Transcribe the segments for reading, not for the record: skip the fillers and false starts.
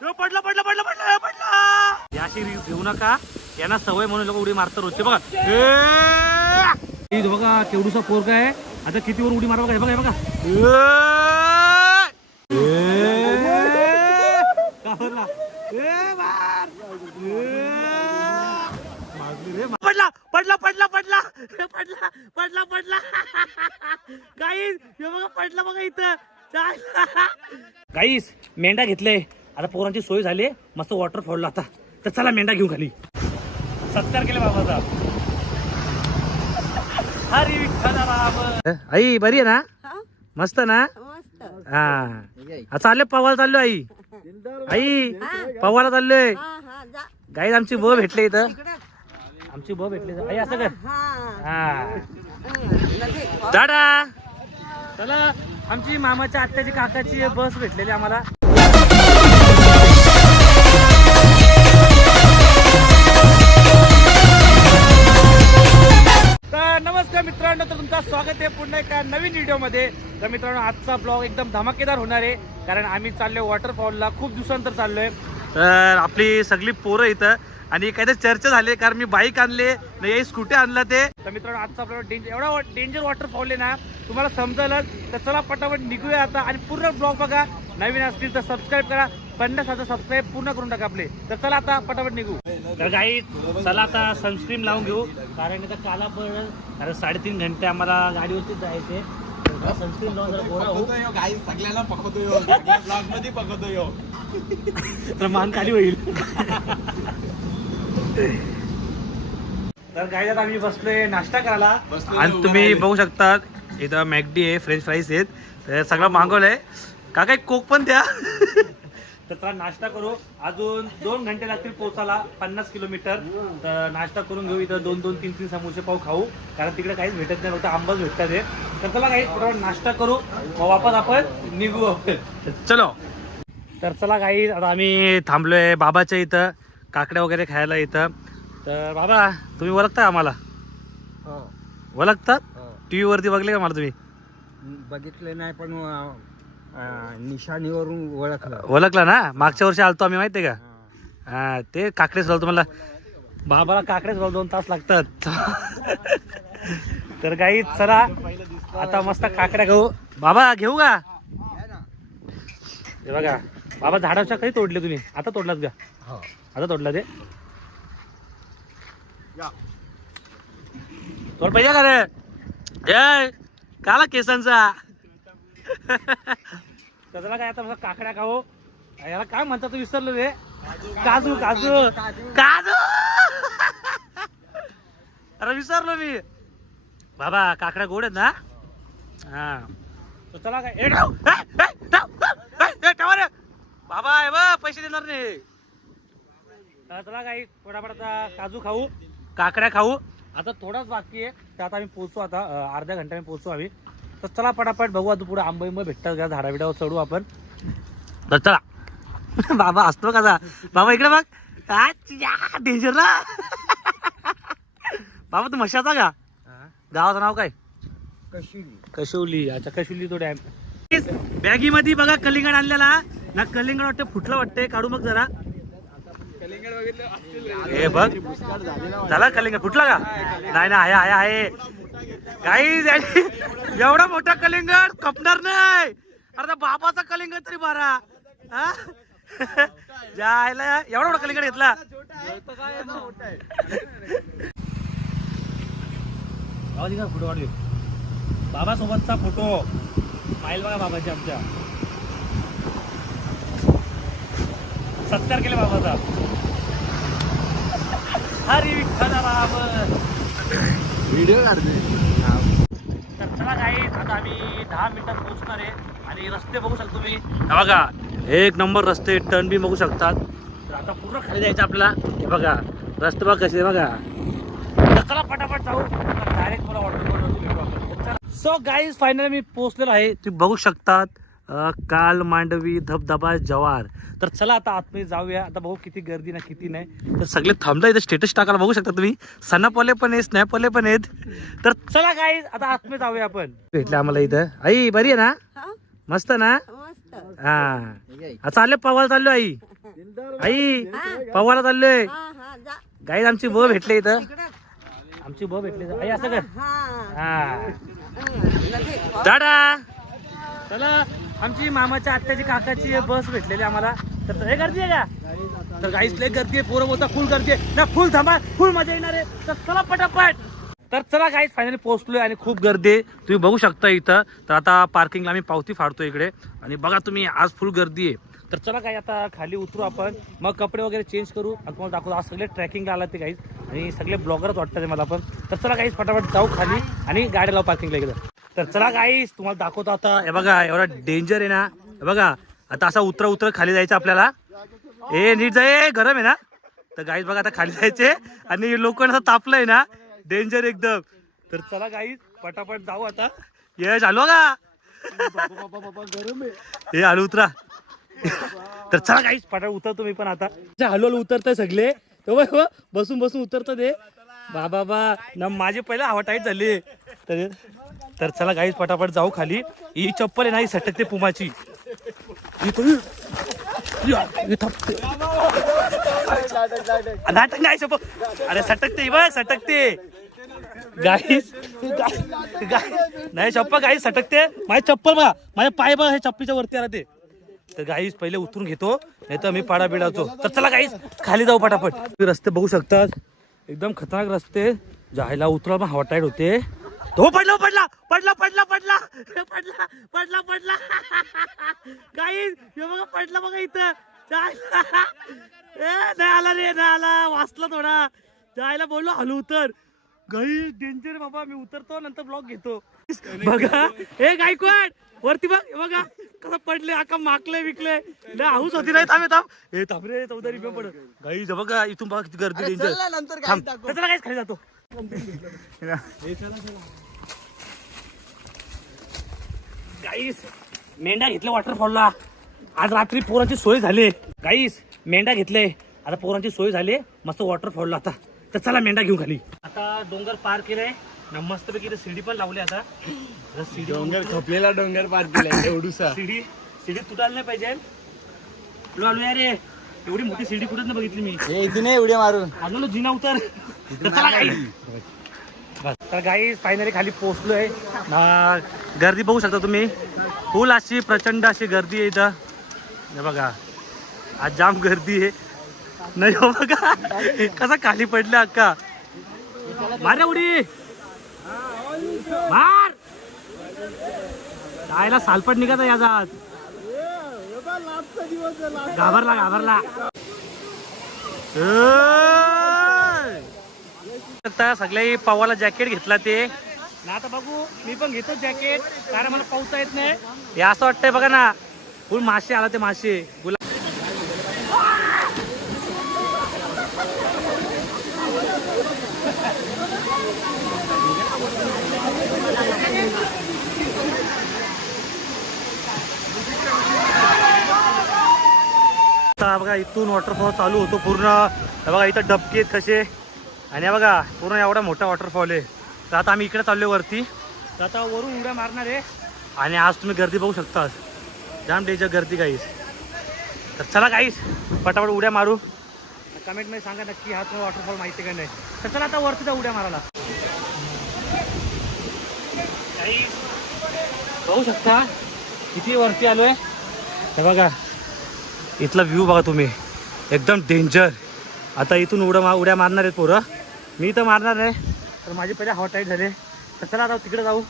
पडला पडला पडला पडला पडला. याशी घेऊ नका, यांना सवय म्हणून लोक उडी मारतात रोजचे. बघा बघा केवढूसा पोरगा आहे, आता किती वर उडी मारा बघा. बघा बघा पडला पडला पडला पडला पडला पडला पडला. गाईस हे बघा पडला बघा इथं. गाईस मेंढा घेतले, आता पोरांची सोय झाली, मस्त वॉटरफॉलला. आता तर चला मेंढा घेऊन खाली. सत्कार केले बाबाचा. हरी विठ्ठल राम. आई बरी आहे ना? मस्त ना? हा चालले पवायला चाललो. आई आई पवायला चाललोय. गाईस आमची ब भेटले इथं, आमची ब भेटले. आई असं कर. हा दादा चला, आमची मामाच्या आत्याची काकाची बस भेटलेली आम्हाला. तर नमस्कार मित्रांनो, तर तुमचं स्वागत आहे पुन्हा एका नवीन व्हिडिओमध्ये. तर मित्रांनो आजचा ब्लॉग एकदम धमाकेदार होणार आहे, कारण आम्ही चाललोय वॉटरफॉलला. खूप दिवसानंतर चाललोय. तर आपली सगळी पोरं इथं, आणि काहीतरी चर्चा झाली कारण मी बाईक आणले नाही, स्कूटी आणला ते. तर मित्रांनो आजचा आपल्याला एवढा डेंजर वॉटरफॉल आहे ना, तुम्हाला समजायला. तर चला पटापट निघूया आता, आणि पूर्ण ब्लॉग बघा. नवीन असतील तर सबस्क्राईब करा. 50,000 सबस्क्राईब पूर्ण करून टाका आपले. तर चला आता पटापट निघू. तर गाईस चला आता सनस्क्रीन लावून घेऊ, कारण इथं काला पडलं. कारण 3.5 घंटे आम्हाला गाडीवरतीच जायचे. सनस्क्रीन लावून जरा गोरा होऊ. सगळ्यांना पकवतोय ब्लॉग मध्ये पकवतोय, तर मान खाली होईल. तर गाईस आता आम्ही बसलोय नाश्ता करायला, आणि तुम्ही बघू शकता इथं मॅकडी आहे, फ्रेंच फ्राईज आहेत. तर सगळं मागवलंय. का काय कोक पण द्या. तर चला नाश्ता करू. अजून 2 घंटे लागतील पोहोचायला, 50 किलोमीटर. तर नाश्ता करून घेऊ. इथं 2-2, 3-3 समोसे पाव खाऊ, कारण तिकडे काहीच भेटत नाही, फक्त आंबाच भेटतात हे. तर चला काही नाश्ता करू, मग वापस आपण निघू आपण. चलो. तर चला काही आता आम्ही थांबलोय बाबाच्या इथं, काकड्या वगैरे खायला इथं. तर बाबा तुम्ही ओळखता आम्हाला? ओळखतात? टीव्ही वरती बघले का मला तुम्ही? बघितले नाही, पण निशाणीवरून ओळखला ना. मागच्या वर्षी आलतो आम्ही, माहितीये का? हा ते काकडेच झालं तुम्हाला. बाबाला काकडेच झालं 2 तास लागतात. तर काही चला आता मस्त काकड्या घेऊ. बाबा घेऊ का? हे बघा बाबा, झाडाच्या काही तोडले तुम्ही? आता तोडलात का? आता तोडला ते. तोड पाहिजे का रे? ए काला केसांचा. त्याला काय आता काकड्या खाऊ. याला काय म्हणतात विसरलो रे. काजू काजू काजू. अरे विसरलो मी. बाबा काकड्या गोड आहेत ना? हा तर चला काय बाबा हे बघ पैसे देणार नाही. चला काही पटापटा काजू खाऊ, काकड्या खाऊ. आता थोडाच बाकी आहे, तर आता आम्ही पोहोचू. आता अर्ध्या घंट्याने पोहोचू आम्ही. तर चला पटापट बघू. आता पुढे आंबा भेटतात का, झाडाबिडावर चढू आपण. तर चला. बाबा असतो कसा. बाबा इकडे बघ. डेंजर ना. बाबा तू मशाचा का? गावाचं नाव काय? कशोली. अच्छा कशोली तो डॅम. बॅगी मध्ये बघा कलिंगड आणलेला ना. कलिंगड वाटते फुटलं वाटते, काढू मग जरा. हे बघ झाला कलिंगड फुटला का? नाही ना, आहे आहे आहे. गाईज एवढा मोठा कलिंगड कपणार नाही. अरे बाबाचा कलिंगड तरी बारा. जायला एवढा मोठा कलिंगड घेतला. फोटो काढू. बाबा सोबतचा फोटो पाहिल बघा बाबाची. आमच्या सत्कार केले बाबाचा. हरी विठ्ठल राम. व्हिडिओ काढते. तर चला काही आता आम्ही 10 मिनिटात पोहोचणार आहे, आणि रस्ते बघू शकतो तुम्ही. बघा एक नंबर रस्ते, टर्न बी बघू शकतात. तर आता पूर्ण खाली जायचं आपल्याला. हे बघा रस्ते बघा कसे बघा. तर चला पटापट जाऊ, डायरेक्ट मला वॉटरफॉलवरती भेटू आपण. सो गाईज फायनली मी पोहोचलेलो आहे. तुम्ही बघू शकतात काल मांडवी धबधबा जवार. तर चला आता आतमध्ये जाऊया. आता बघू किती गर्दी ना किती नाही. तर सगळे थांबलं इथे स्टेटस टाकायला बघू शकता तुम्ही. सनापवाले पण आहेत, स्नॅपवाले पण आहेत. तर चला गाईज आता आतमध्ये जाऊया आपण. भेटले आम्हाला इथं. आई बरी आहे ना? मस्त ना? हा चालले पवायला चाललो आई. आई पवायला चाललोय हा हा जा गाईज आमची ब भेटले इथं आमची ब भेटले आई असं कर हा हा दादा चला आमची मामाच्या आत्याची काकाची बस भेटलेली आम्हाला तर हे गर्दी आहे का तर गाईस लय गर्दी आहे पोरं बोलता फुल गर्दी आहे ना फुल थांबा फुल मजा येणार आहे तर चला पटापट तर चला गाईस फायनली पोहोचलोय आणि खूप गर्दी आहे तुम्ही बघू शकता इथं तर आता पार्किंगला आम्ही पावती फाडतो इकडे आणि बघा तुम्ही आज फुल गर्दी आहे तर चला काय आता खाली उतरू आपण मग कपडे वगैरे चेंज करू आणि तुम्हाला दाखवतो आज सगळे ट्रॅकिंगला आला ते गाईस आणि सगळे ब्लॉगरच वाटतात मला पण तर चला गाईस पटापट जाऊ खाली आणि गाडी लावू पार्किंगला इकडे तर चला गाईस तुम्हाला दाखवतो आता हे बघा एवढा डेंजर आहे ना हे बघा आता असा उतरा खाली जायचं आपल्याला ए नीट जाय गरम आहे ना तर गाईस बघा आता खाली जायचे आणि लोकांना तापलंय ना डेंजर एकदम तर चला गाईस पटापट जाऊ आता यश आलो का गरम आहे. हे आलो उतरा तर चला गाईस पटापट उतरतो मी पण आता हळूहळू उतरतंय सगळे तो बसून उतरतं ते बाबा ना माझी पहिला हवा टाईट झाली तर चला गाईस पटापट जाऊ खाली ही चप्पल आहे ना ही सटकते पुमाची नाटक नाही चप्पल अरे सटकते बस सटकते गाईस नाही चप्पल गाईस सटकते माझी चप्पल बघा माझ्या पाय बघा हे चप्पलीच्या वरती आला ते तर गाईस पहिले उतरून घेतो नाही तर मी पाडा बिडाचो तर चला गाईस खाली जाऊ पटापट रस्ते बघू शकतात एकदम खतरनाक रस्ते जायला उतरा मग हवा टाईट होते तो पडला गाईस हे बघा पडला बघा इथं जायला नाही आला रे नाही आला वाचला थोडा जायला बोललो हलू उतर गाईस डेंजर बाबा मी उतरतो नंतर ब्लॉग घेतो बघा हे गायकवाड वरती बघ बघा कसं पडले आका माकले विकले नाही हाऊस होती नाही थांब हे थांब रे 14 रुपये पड गाईस बघा इथून बघा किती गर्दी डेंजर थांब त्याला काहीच खाली जातो गाईस मेंढा घेतले वॉटरफॉलला आज रात्री पोरांची सोय झाली गाईस मेंढा घेतले आता पोरांची सोय झाली मस्त वॉटरफॉलला आता तर चला मेंढा घेऊन खाली आता डोंगर पार केलंय ना मस्त पैकी सीडी पण लावली आता डोंगर खपलेला डोंगर पार केला एवढूसा सीडी तुटायला नाही पाहिजे आलो अरे एवढी मोठी सीडी कुठेच नाही बघितली मी इथे उड्या मारून आलो जिना उतर तर चला गाईस तर गाईस फायनली खाली पोहोचलोय गर्दी बघू शकता तुम्ही फुल अशी प्रचंड अशी गर्दी आहे इथं हे बघा आज जाम गर्दी आहे नाही हो बघा कसा खाली पडलं अक्का मार उडी मार जायला सालपट निघत आहे याचा घाबरला सगळे पावाला जॅकेट घेतला ते ना आता बघू मी पण घेतो जॅकेट कारण मला पावता येत नाही हे असं वाटतंय बघा ना फुल मासे आला ते मासे बघा इथून वॉटरफॉल चालू होतो पूर्ण बघा इथं डबके आहेत कसे आणि बघा पूर्ण एवढा मोठा वॉटरफॉल आहे तर आता आम्ही इकडे चाललोय वरती तर आता वरून उड्या मारणार आहे आणि आज तुम्ही गर्दी बघू शकता जाम डेंजर गर्दी गाईस तर चला गाईस पटापट उड्या मारू कमेंटमध्ये सांगा नक्की हा तुम्हाला वॉटरफॉल माहिती का नाही तर चला आता वरती जा उड्या मारायला गाईस बघू शकता किती वरती आलोय तर बघा इथला व्ह्यू बघा तुम्ही एकदम डेंजर आता इथून उड्या मारणार आहेत पोरं मी तर मारणार नाही तर माझे पहिले हवा टाईट झाले तर चला आता तिकडे जाऊ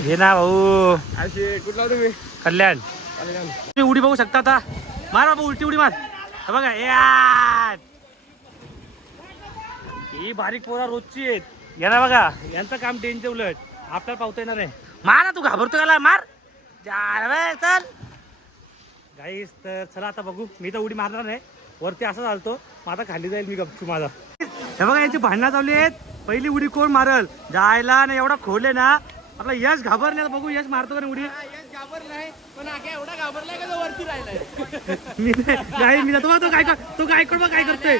हे ना भाऊ कुठला तुम्ही कल्याण तुम्ही उडी बघू शकता आता मार बाबा उलटी उडी मार बघा यार ही बारीक पोरा रोजची आहेत यांना बघा यांचं काम डेंजर उलट आपल्याला पावता येणार आहे मार ना तू घाबरतो का मार चल गाईस तर चला आता बघू मी तर उडी मारणार नाही वरती असं चालतो मग आता खाली जाईल मी गपचू माझा हे बघा यांची भांडणं चालली आहेत पहिली उडी कोण मारल जायला ना एवढा खोलले ना आपला यश घाबरले बघू यश मारतो का उडी मी नाही मी जातो तो काय करतोय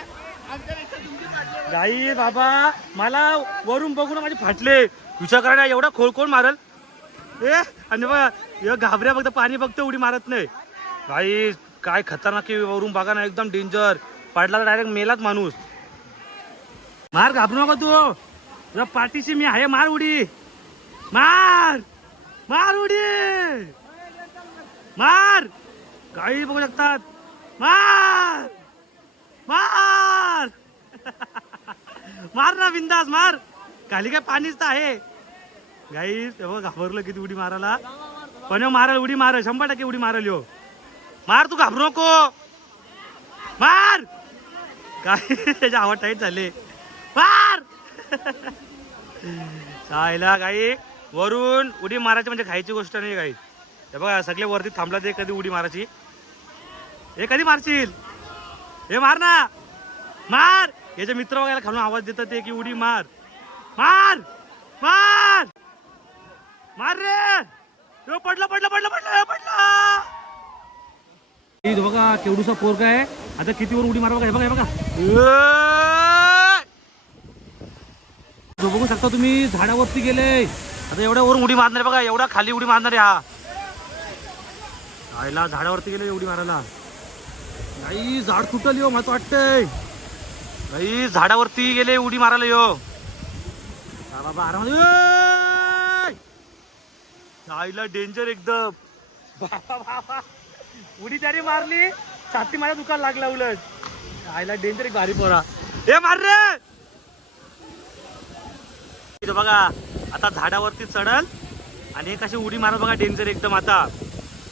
गाई बाबा मला वरून बघून माझे फाटले विचार करा एवढा खोल कोण मारल ए आणि बघा हे घाबऱ्या बघता पाणी बघतो उडी मारत नाही भाई. काय खतरनाक आहे वरून बघा ना, एकदम डेंजर. पडला तर डायरेक्ट मेलाच माणूस. मार, घाबरू नका तू, तुझ्या पाठीशी मी आहे. मार उडी, मार मार उडी मार. काही बघू शकतात. मार मार मार ना बिंदास मार. खाली काय पाणीच तर आहे गाईस. तेव्हा घाबरलं किती उडी मारायला. पण मारल उडी मारल 100% उडी मारल यो. मार, तू घाबरू नको. मार. काय त्याची आवाज टाईट झाले. मार. चायला गाई वरून उडी मारायची म्हणजे खायची गोष्ट नाही गाई. हे बघा सगळे वरती थांबला ते कधी उडी मारायची. हे कधी मारशील. हे मार ना, मार. याचे मित्र वगैरे खालून आवाज देतात ते की उडी मार. मार मार मार रे. पडला पडला पडला पडला पडला. बघा केवढूसा पोरगा आहे. आता किती वर उडी मारा बघा. हे बघा, हे बघा. बघू शकता तुम्ही झाडावरती गेले. आता एवढ्या वरून उडी मारणार बघा. एवढा खाली उडी मारणार आहे हा. आईला झाडावरती गेले उडी मारायला. नाही झाड तुटल यो, मला वाटतंय. नाही झाडावरती गेले उडी मारायला यो. बाबा आराम. आईला डेंजर एकदम. बाबा बाबा उडी त्याने मारली, छाती माझ्या दुकान लागला उलट. आईला डेंजर एक भारी पोरा. हे मार रे. बघा आता झाडावरती चढल आणि कशी उडी मारत बघा. डेंजर एकदम. आता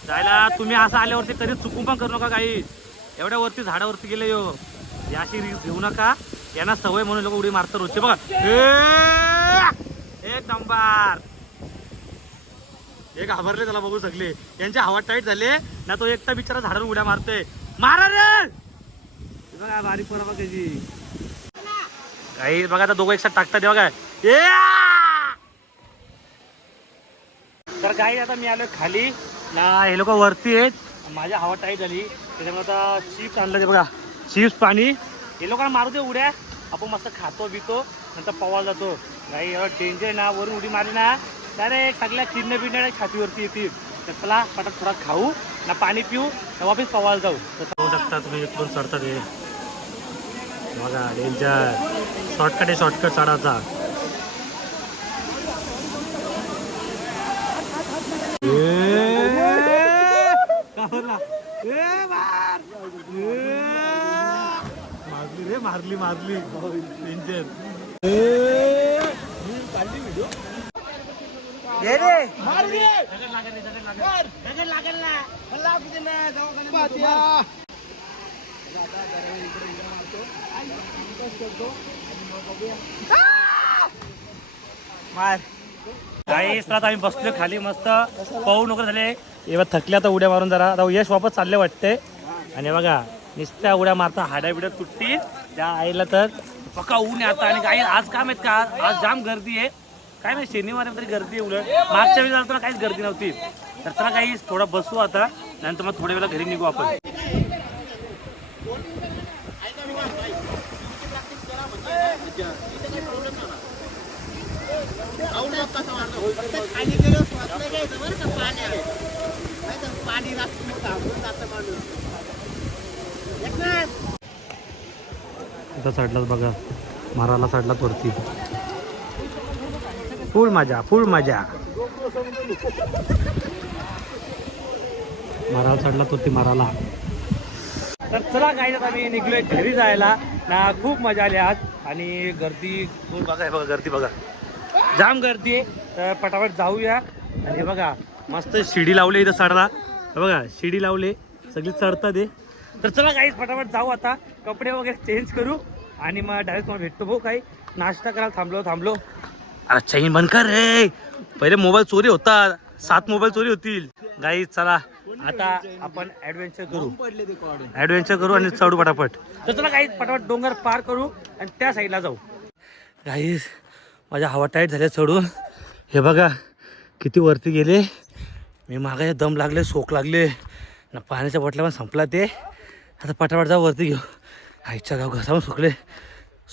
जायला तुम्ही असं आल्यावरती कधी चुकून पण करू नका काही. एवढ्या वरती झाडावरती गेले यो. याशी रिस्क घेऊ नका. यांना सवय म्हणून लोक उडी मारतात रोजचे बघा. एक नंबर. एक घाबरले त्याला बघू सगळे. यांच्या हवा टाईट झाले ना. तो एकटा बिचारा झाडावर उड्या मारतोय. मारा रे. बघा बारीक पोरा बघा त्याची. काही बघा आता दोघं एकसाथ टाकतात बघा. तर काही आता मी आलोय खाली ना. हे लोक वरती आहेत. माझ्या हवा टाईट झाली त्याच्यामुळे आता चिप्स आणलं ते बघा. चिप्स पाणी. हे लोकांना मारू दे उड्या. आपण मस्त खातो बितो नंतर पवायला जातो. काही एवढं डेंजर ना. वरून उडी मारली ना डायरेक्ट सगळ्या किडण्या बिडण्या छातीवरती येतील. तर चला पटात थोडा खाऊ ना, पाणी पिऊ ना, वापस पवायला जाऊ. होऊ शकता तुम्ही इकडून चढतात हे बघा. डेंजर. शॉर्टकट आहे, शॉर्टकट चढाचा. मारली रे, मारली मारली. डेंजर. काहीच आम्ही बसलो खाली मस्त पाहून वगैरे झाले. एवढा थकले आता उड्या मारून जरा. आता यश वापस चालले वाटते. आणि बघा नुसत्या उड्या मारता हाड्या बिड्या तुटतील. त्या आईला तर पक्का ऊन आहे आता. आणि काही आज काय माहित का, आज जाम गर्दी आहे. काय नाही शनिवार तरी गर्दी आहे उलट. मागच्या वेळी झालं तर काहीच गर्दी नव्हती. तर चला काही थोडा बसू आता, नंतर मग थोड्या वेळा घरी निघू आपण. इथं चढलाच बघा. मारायला चढलाच वरती. फुल मजा, फुल मजा. मारायला चढलाच वरती मारायला. तर चला काही आता मी निघलोय घरी जायला ना. खूप मजा आली आज. आणि गर्दी खूप बघा. हे बघा गर्दी बघा, जाम गर्दी आहे. तर पटापट जाऊया. आणि हे बघा मस्त शिडी लावली इथं चढला. बघा शिडी लावले, सगळी चढतात आहे. तर चला काहीच पटापट जाऊ आता. कपडे वगैरे चेंज करू आणि मग डायरेक्ट मला भेटतो भाऊ. काही नाश्ता करायला थांबलो. अरे चैन बंद कर रे. पहिले मोबाईल चोरी होता, 7 मोबाईल चोरी होतील. गाईज चला आता आपण ॲडव्हेंचर करू आणि चढू पटापट. तर चला काहीच पटापट डोंगर पार करू आणि त्या साईडला जाऊ. गाईज माझ्या हवा टाईट झाल्या चढून. हे बघा किती वरती गेले. मी मागे दम लागले, सोक लागले ना. पाण्याच्या बॉटल्या पण संपला ते. आता पटापट जाऊ वरती घेऊ. आईच्या गाव घसावून सुकले,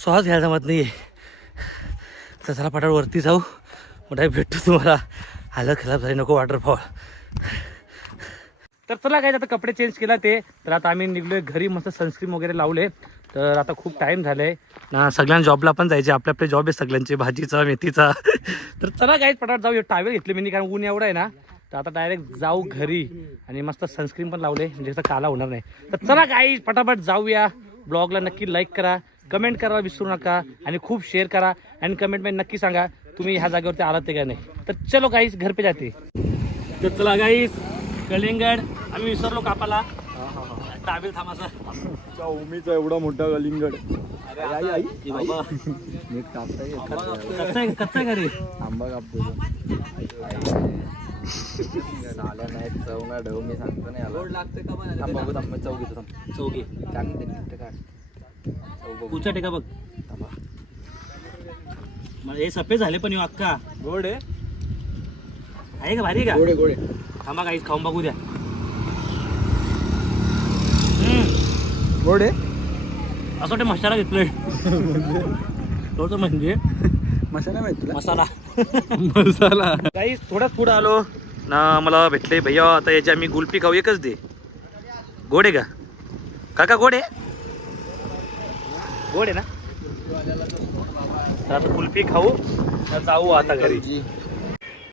श्वास घ्यायला जमत नाही आहे. तर चला पटापट वरती जाऊ. मोठा भेटतो तुम्हाला. हालत खराब झाली, नको वॉटरफॉल. तर चला काय आता कपडे चेंज केला ते, तर आता आम्ही निघलोय घरी, मस्त सनस्क्रीन वगैरे लावले. तर आता खूप टाइम झालाय ना, सगळ्यांना जॉबला पण जायचे, आपले आपले जॉब आहे सगळ्यांचे, भाजीचा मेथीचा. तर चला काय पटापट जाऊ. टावेल घेतले मी कारण ऊन एवढं आहे ना, तर आता डायरेक्ट जाऊ घरी आणि मस्त सनस्क्रीन पण लावले म्हणजे असं काला होणार नाही. तर चला काय पटापट जाऊया. ब्लॉगला नक्की लाईक करा, कमेंट करायला विसरू नका आणि खूप शेअर करा आणि कमेंटमध्ये नक्की सांगा तुम्ही ह्या जागेवरती आलात ते का नाही. तर चलो गाईस घर पे जाते. तर चला गाईस कलिंगड आम्ही विसरलो कापाला. टावेल थांबाचा उमीचा एवढा मोठा कलिंगड. बाबा नीट कापताय कच्चा आहे का रे? आंबा कापतो आल्या नाही चव ना ढव. मी सांगतो नाही आला लागतोय का बघ. चव घेतो चौघे उचा टेका बघ. हे सफेद झाले पण अक्का गोड आहे का भारी आहे का? गोडे गोडे. थांबा काहीच खाऊन बघू द्या. गोडे असं वाटतं मसाला घेतलोय. तो म्हणजे मसाला माहिती तुला? मसाला मसाला काही थोडाच पुढं आलो ना, मला भेटले भैया. आता याची आम्ही गुलपी खाऊ. एकच दे. गोड आहे का काका? गोड आहे, गोड आहे ना. तर आता कुल्फी खाऊ, तर जाऊ आता घरी.